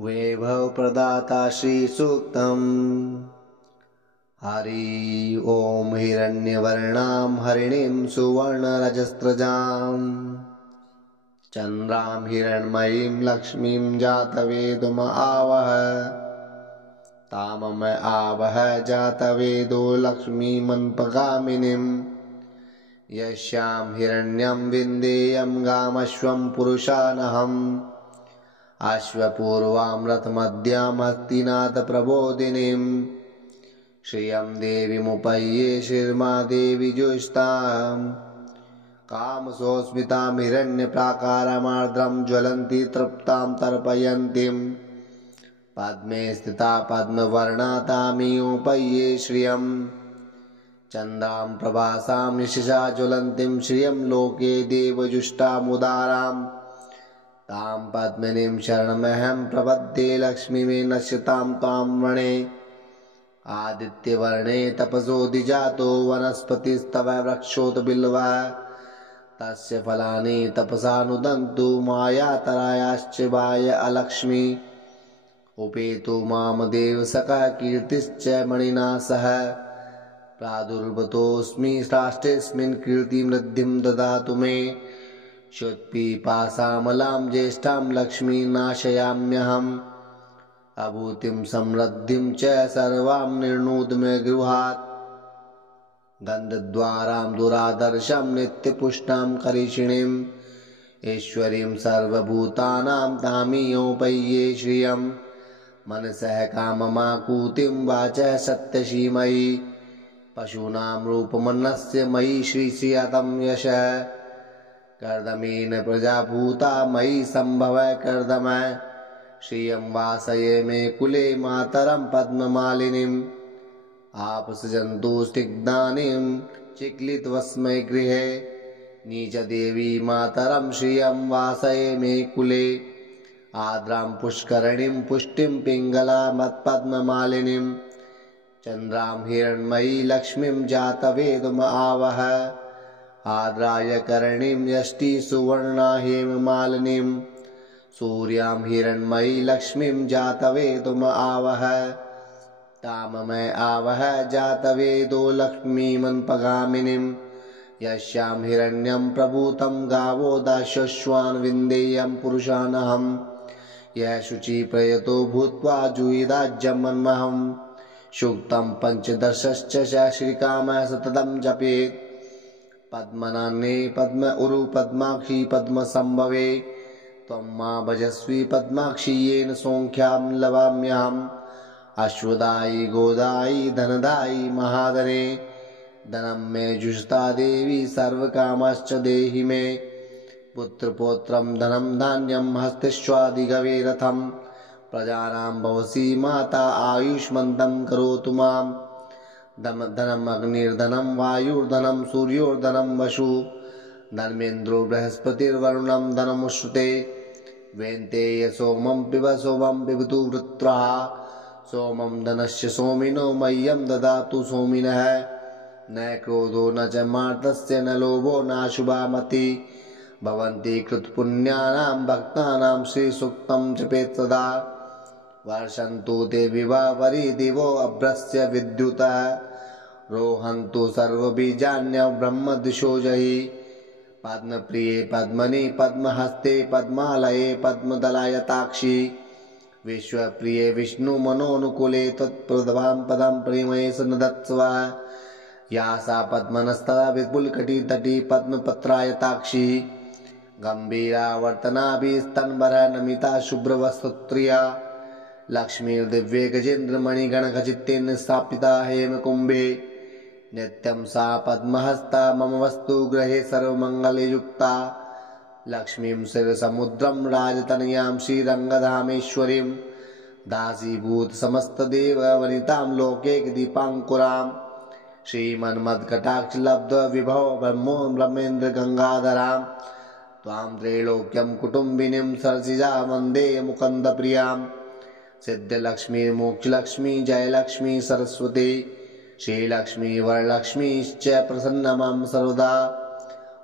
वैभव प्रदाता श्री सूक्तम्। हरि ओम हिरण्यवर्णां हरिणीं सुवर्णरजस्रजां चन्द्रां हिरण्मयीं लक्ष्मीं जातवेदोम आवह। तामम आवह जातवेदो लक्ष्मीमन्पगामिनीं। यस्यां हिरण्यं विन्देयं गामश्वं पुरुषानहम्। अश्वपूर्वां रथमद्यां हस्तिनाथप्रबोधिनीं। श्रियं देवीमुपह्ये श्रीर्मा देवी जुष्टां। कामसोऽस्मितां हिरण्यप्राकारामार्द्रं ज्वलन्ती तृप्तां तर्पयन्तीं। पद्मे स्थिता पद्मवर्णा तामियोपह्ये श्रियं। चन्द्रां प्रभासां निशिषा ज्वलन्तीं श्रियं लोके देवजुष्टामुदाराम्। तां पद्मिनीं शरणमहं प्रपद्ये लक्ष्मी नश्यतां त्वां वृणे। आदित्यवर्णे तपसोऽधिजातो वनस्पतिस्तव वृक्षोत बिल्वः। तस्य फलानि तपसा नुदन्तु मायातरायाश्च वाय अलक्ष्मी। उपेतु मां देवसखः कीर्तिश्च मणिना सह। प्रादुर्भूतोऽस्मि राष्ट्रेऽस्मिन् कीर्तिमृद्धिं ददातु मे। क्षुत्पिपासामलां ज्येष्ठां लक्ष्मीं नाशयाम्यहम्। अभूतिं समृद्धिं च सर्वां निर्णुद मे गृहात्। गन्धद्वारां दुरादर्शं नित्यपुष्टां करीषिणीं। ईश्वरीं सर्वभूतानां तामियोपह्ये श्रियं। मनसः काममाकुतिं वाचः सत्यशीमयी। पशूनां रूपमन्नस्य मयि श्रीश्रियतं यशः। कर्दमेन प्रजाभूता मयि सम्भव कर्दम। श्रियं वासये मे कुले मातरं पद्ममालिनीम्। आपसजन्तु स्निग्धानीं चिक्लितवस्मै गृहे। नीचदेवी मातरं श्रियं वासये मे कुले। आर्द्रां पुष्करणीं पुष्टिं पिङ्गलामत्पद्ममालिनीं। चन्द्रां हिरण्मयी लक्ष्मीं जातवेदोम आवह। आर्द्राय करणीं यष्टि सुवर्णा हेममालिनीं। सूर्यां हिरण्मयी लक्ष्मीं जातवेदोम आवह। तामम आवह जातवेदो लक्ष्मीमन्पगामिनीं। यस्यां हिरण्यं प्रभूतं गावो दास्यश्वान् विन्देयं पुरुषानहम्। यः शुचिप्रयतो भूत्वा जुहिदाज्यमन्महम्। सूक्तं पञ्चदशश्च श्रीकामः सततं जपेत्। पद्मनान्ये पद्म उरु पद्माक्षी पद्मसंभवे। त्वं मां भजस्वी पद्माक्षी येन सौख्यां लभाम्यहम्। अश्वदायी गोदायी धनदायी महाधने। धनं मे जुषता देवी सर्वकामश्च देहि मे। पुत्रपौत्रं धनं धान्यं हस्तेष्वादिगवे रथम्। प्रजानां भवसि माता आयुष्मन्तं करोतु माम्। धनमग्निर्धनं वायुर्धनं सूर्योर्धनं वसु। धर्मेन्द्रो बृहस्पतिर्वरुणं धनमुश्रुते। वेन्तेय सोमं पिबतु वृत्रः। सोमं धनस्य सोमिनो मह्यं ददातु सोमिनः। न क्रोधो न च मार्तस्य न लोभो नाशुभा मतिः। भवन्ति कृतपुण्यानां भक्तानां श्रीसूक्तं जपेत् सदा। वर्षन्तु ते विभावरी दिवो अभ्रस्य विद्युतः। रोहन्तु सर्वबीजान्यौ ब्रह्मदिशो जहि। पद्मप्रिये पद्मनि पद्महस्ते पद्मालये पद्मदलायताक्षी। विश्वप्रिये विष्णुमनोनुकूले त्वत्प्रदभां पदं प्रेमये सनदत्स्व। या सा पद्मनस्तदा विपुलकटितटी पद्मपत्रायताक्षी। गम्भीरावर्तनाभिस्तनभरा नमिता शुभ्रवस्त्रत्रिया। लक्ष्मीर्दिव्ये गजेन्द्रमणिगणखचित्तेन स्थापिता हेमकुम्भे। नित्यं सा पद्महस्ता मम वस्तु गृहे सर्वमङ्गलयुक्ता। लक्ष्मीं शिरसमुद्रं राजतनयां श्रीरङ्गधामेश्वरीं। दासीभूत समस्तदेववनितां लोकैक दीपाङ्कुरां। श्रीमन्मत्कटाक्षलब्ध विभव ब्रह्मेन्द्र गंगाधरां। त्वां त्रैलोक्यं कुटुम्बिनीं सरसिजा वन्दे मुकुन्दप्रियां। सिद्धलक्ष्मी मोक्षलक्ष्मी जयलक्ष्मी सरस्वती। श्रीलक्ष्मी वरलक्ष्मीश्च प्रसन्ना मां सर्वदा।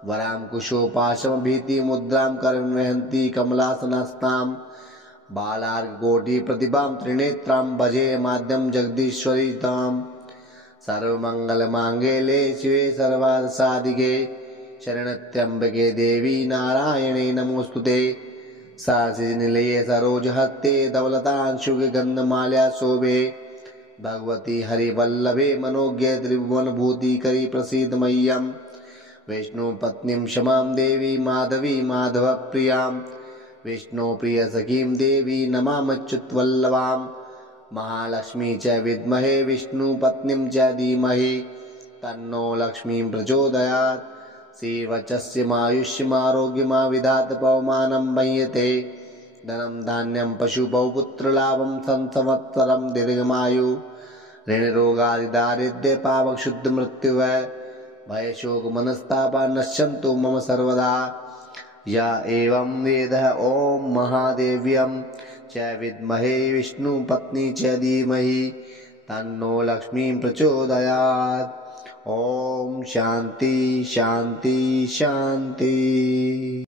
वरां कुशोपाशमभीतिमुद्रां कर्मवहन्ति कमलासनस्तां। बालार्ककोटिप्रतिभां त्रिनेत्रां भजे माद्यं जगदीश्वरी ताम्। सर्वमङ्गलमाङ्गल्ये शिवे सर्वार्थसाधिके शरणत्र्यम्बके देवी नारायणे नमोऽस्तुते। सारसिजनिलये सरोजहस्ते धवलतांशुके गन्धमाल्या शोभे भगवती हरिवल्लभे मनोज्ञे त्रिभुवनभूतिकरी प्रसीद मह्यम्। विष्णुपत्नीं क्षमां देवी माधवी माधवप्रियां विष्णुप्रियसखीं देवी नमाम्यच्युतवल्लभां। महालक्ष्मी च विद्महे विष्णुपत्नीं च धीमहि तन्नो लक्ष्मीं प्रचोदयात्। श्रीवचस्यमायुष्यमारोग्यमाविधात पवमानं मह्यते धनं धान्यं पशुपौपुत्रलाभं संवत्सरं दीर्घमायु ऋणरोगादिदारिद्र्य पापक्षुद्धमृत्युवै भयशोकमनस्तापा नश्यन्तु मम सर्वदा। या एवं वेदः ॐ महादेव्यं च विद्महे विष्णुपत्नी च धीमहि तन्नो लक्ष्मीं प्रचोदयात्। ॐ शान्ति शान्ति शान्ति।